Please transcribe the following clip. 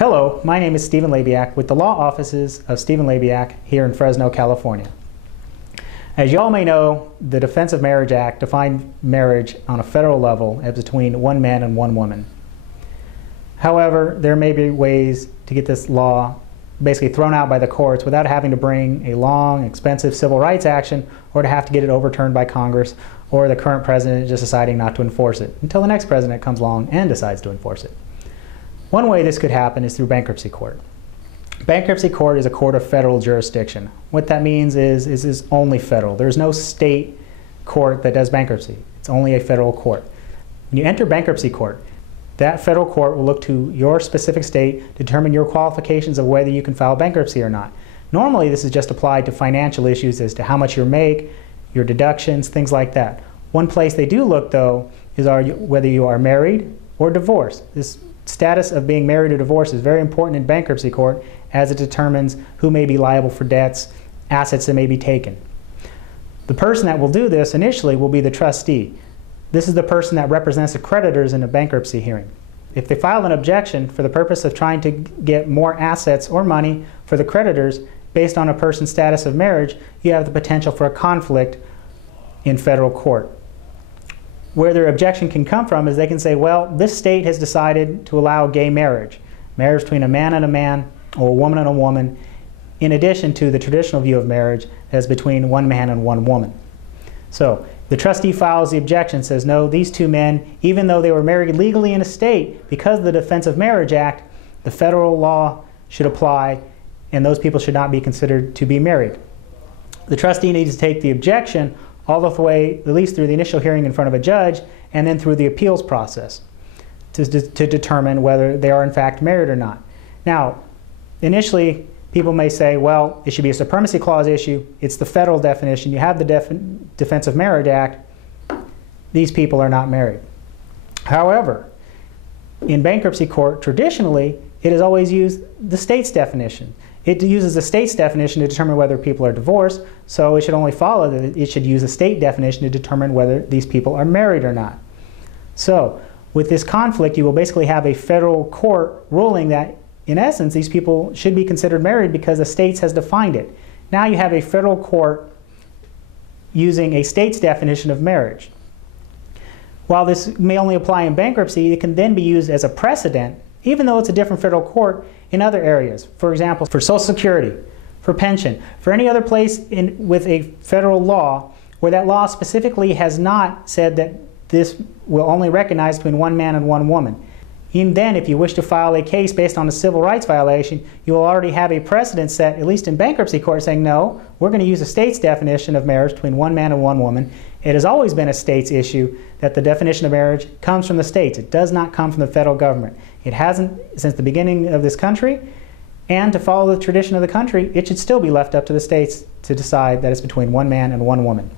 Hello, my name is Stephen Labiak with the law offices of Stephen Labiak here in Fresno, California. As you all may know, the Defense of Marriage Act defined marriage on a federal level as between one man and one woman. However, there may be ways to get this law basically thrown out by the courts without having to bring a long, expensive civil rights action or to have to get it overturned by Congress or the current president just deciding not to enforce it until the next president comes along and decides to enforce it. One way this could happen is through bankruptcy court. Bankruptcy court is a court of federal jurisdiction. What that means is it's only federal. There's no state court that does bankruptcy. It's only a federal court. When you enter bankruptcy court, that federal court will look to your specific state to determine your qualifications of whether you can file bankruptcy or not. Normally, this is just applied to financial issues as to how much you make, your deductions, things like that. One place they do look, though, is whether you are married or divorced. This status of being married or divorced is very important in bankruptcy court as it determines who may be liable for debts, assets that may be taken. The person that will do this initially will be the trustee. This is the person that represents the creditors in a bankruptcy hearing. If they file an objection for the purpose of trying to get more assets or money for the creditors based on a person's status of marriage, you have the potential for a conflict in federal court. Where their objection can come from is they can say, well, this state has decided to allow gay marriage, marriage between a man and a man or a woman and a woman, in addition to the traditional view of marriage as between one man and one woman. So the trustee files the objection, says, no, these two men, even though they were married legally in a state, because of the Defense of Marriage Act, the federal law should apply and those people should not be considered to be married. The trustee needs to take the objection all the way, at least through the initial hearing in front of a judge, and then through the appeals process to determine whether they are in fact married or not. Now, initially, people may say, well, it should be a supremacy clause issue. It's the federal definition. You have the Defense of Marriage Act. These people are not married. However, in bankruptcy court, traditionally, it has always used the state's definition. It uses the state's definition to determine whether people are divorced, so it should only follow that it should use a state definition to determine whether these people are married or not. So, with this conflict, you will basically have a federal court ruling that, in essence, these people should be considered married because the states has defined it. Now you have a federal court using a state's definition of marriage. While this may only apply in bankruptcy, it can then be used as a precedent, even though it's a different federal court, in other areas. For example, for Social Security, for pension, for any other place with a federal law where that law specifically has not said that this will only recognize between one man and one woman. Even then, if you wish to file a case based on a civil rights violation, you will already have a precedent set, at least in bankruptcy court, saying, no, we're going to use a state's definition of marriage between one man and one woman. It has always been a state's issue that the definition of marriage comes from the states. It does not come from the federal government. It hasn't since the beginning of this country, and to follow the tradition of the country, it should still be left up to the states to decide that it's between one man and one woman.